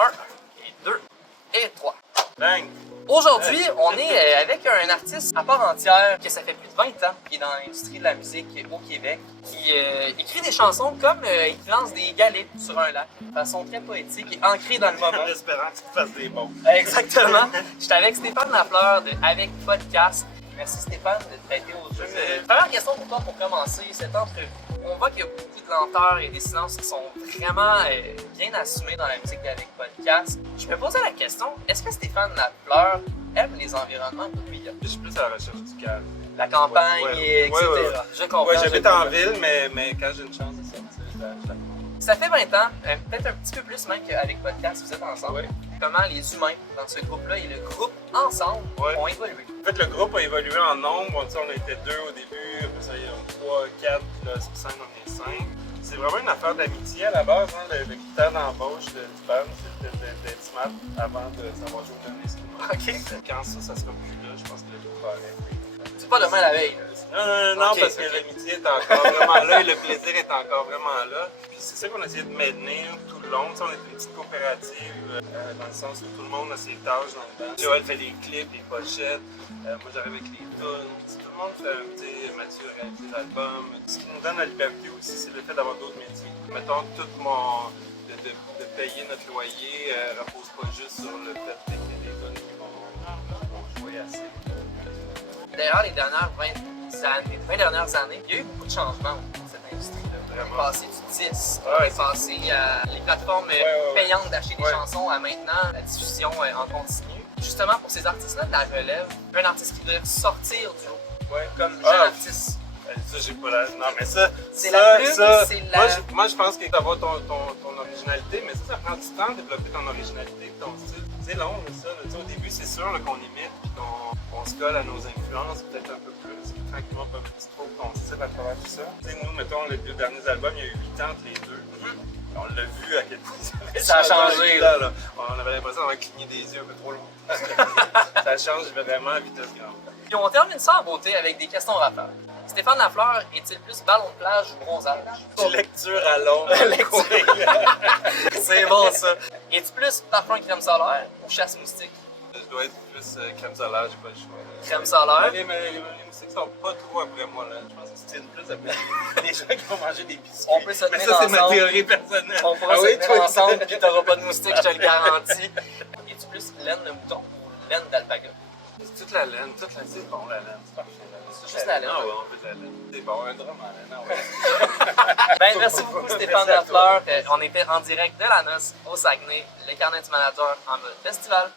1, et 2, et 3. Bang! Aujourd'hui, on est avec un artiste à part entière, que ça fait plus de 20 ans, qui est dans l'industrie de la musique au Québec, qui écrit des chansons comme il lance des galets sur un lac, de façon très poétique et ancrée dans le moment. En espérant que tu fasses des bons. Exactement. J'étais avec Stéphane Lafleur de Avec Podcast. Merci Stéphane de te prêter au jeu. Première question pour toi pour commencer cette entrevue. On voit qu'il y a beaucoup de lenteur et des silences qui sont vraiment bien assumés dans la musique d'Avec Podcast. Je me posais la question, est-ce que Stéphane Lafleur aime les environnements bruyants? Je suis plus à la recherche du calme. La campagne, etc. Je comprends. Ouais, j'habite en ville, mais quand j'ai une chance de sortir, je la prends. Ça fait 20 ans, peut-être un petit peu plus même qu'avec Podcast, vous êtes ensemble. Ouais. Comment les humains dans ce groupe-là et le groupe ensemble ont évolué? En fait, le groupe a évolué en nombre. On était 2 au début, après ça, il y a 3, 4, puis là, sur scène, on est 5. C'est vraiment une affaire d'amitié à la base. Hein. Le critère d'embauche du band, c'était d'être smart avant de savoir jouer d'un instrument. OK. Quand ça sera plus là, je pense que le groupe va arrêter. C'est pas demain la veille. Non, Okay, parce que l'amitié est encore vraiment là et le plaisir est encore vraiment là. Puis c'est ça qu'on a essayé de maintenir tout le long. On est une petite coopérative dans le sens où tout le monde a ses tâches dans le band. Joël fait les clips, les pochettes, moi j'arrive avec les tunes. Tout le monde fait un petit Mathieu a réalisé l'album. Ce qui nous donne la liberté aussi, c'est le fait d'avoir d'autres métiers. Mettons, tout mon. de payer notre loyer repose pas juste sur le fait d'écrire des tunes qui vont jouer assez. D'ailleurs, les dernières 20 dernières années, il y a eu beaucoup de changements dans cette industrie-là. On est passé du disque, on est passé à les plateformes payantes d'acheter des chansons à maintenant la diffusion en continu. Justement, pour ces artistes-là de la relève, un artiste qui voudrait sortir du lot, comme jeune artiste. Ça, j'ai pas la. Non, mais ça. C'est la plume, c'est la. Moi, je pense que d'avoir ton originalité, mais ça prend du temps de développer ton originalité, ton style. C'est long, mais ça. Au début, c'est sûr qu'on imite puis qu'on se colle à nos influences, peut-être un peu plus. Tranquillement, pas plus trop ton style à travers tout ça. T'sais, nous, mettons, les 2 derniers albums, il y a eu 8 ans entre les deux. On l'a vu à quel point ça a changé. Là. On avait l'impression d'avoir cligné des yeux un peu trop longtemps. Ça change vraiment à vitesse grande. Puis on termine ça en beauté avec des questions rappeurs. Stéphane Lafleur est-il plus ballon de plage ou bronzage? Lecture à long. C'est bon ça. Es-tu plus parfum crème solaire ou chasse moustique? Je dois être plus crème solaire, j'ai pas le choix. Crème solaire? Les moustiques sont pas trop après moi là. Je pense que c'est plus après les gens qui vont manger des biscuits. On peut se tenir mais ça, c'est ma ensemble. théorie personnelle. On pourra se tenir ensemble puis t'auras pas de moustique, je te le garantis. Es-tu plus laine de mouton ou laine d'alpaga? C'est toute la laine, c'est bon la laine, c'est parfait la laine. C'est juste la laine. Ah ouais, on veut de la laine. C'est bon, un drum en laine, ah ouais. Ben, merci beaucoup Stéphane Lafleur. On était en direct de la noce au Saguenay, le carnet du manager en mode festival.